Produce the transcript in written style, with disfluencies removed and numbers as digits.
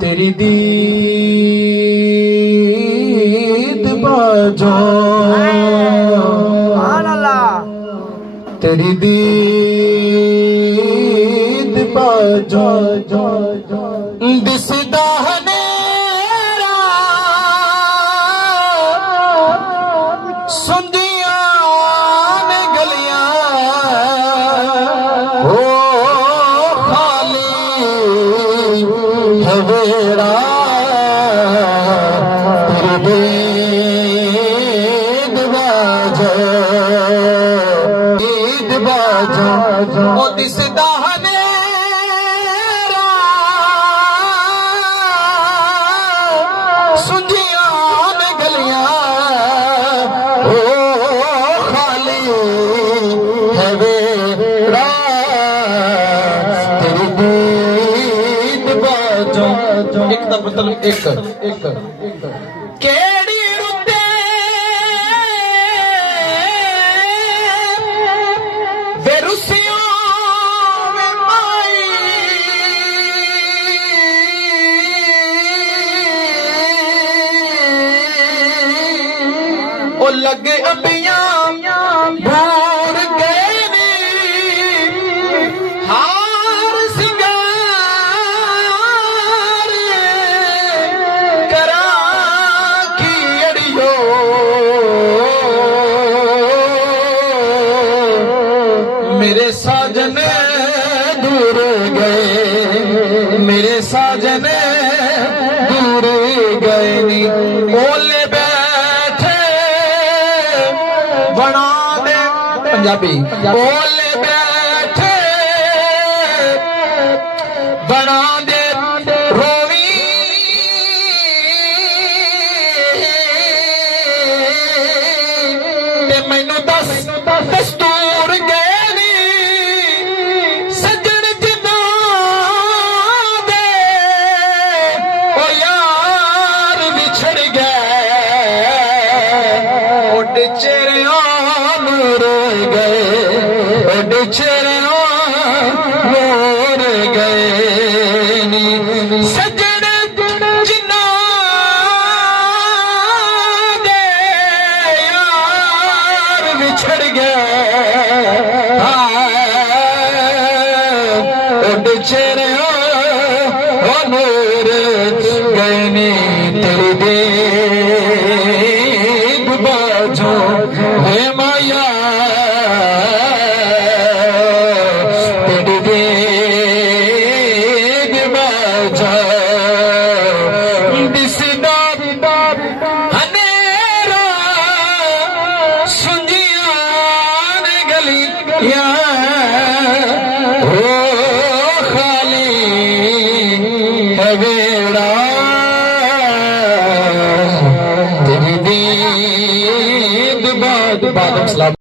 तेरी दीद बाजो, तेरी दीद बाजो दिसदा हनेरा सुंदियां ने गलियां हो खाली है वेड़ा तेरी दीद बाजो ओ दिसदा हनेरा सुंदियां ने गलियां ओ खाली है वेड़ा तेरी दीद बाजो। एक दा मतलब एक केड़ी रुते बेरुसियों में माई ओ लगे अबियां भूर गए नी हार सिंगार करा की अड़ियो मेरे साजन दूर गए, मेरे साजन दूर गए नी बोले बैठे बना दे पंजाबी बोले बैठे बना दे रोवी ते मैनू दस दस्तूर गए नी सज्जन जिन्ना दे ओ यार बिछड़ गए उड चेहरियों नूर गए उड चेहरियों नूर गए नी सज्जन जिन्ना दे यार बिछड़ गए उड चेहरियों नूर गए नी तेरी दीद बाजो हे माया तेरी दीद बाजो दिसदा हनेरा सुंजियां ने गलियां हो खाली है वेड़ा तेरी दीद बाद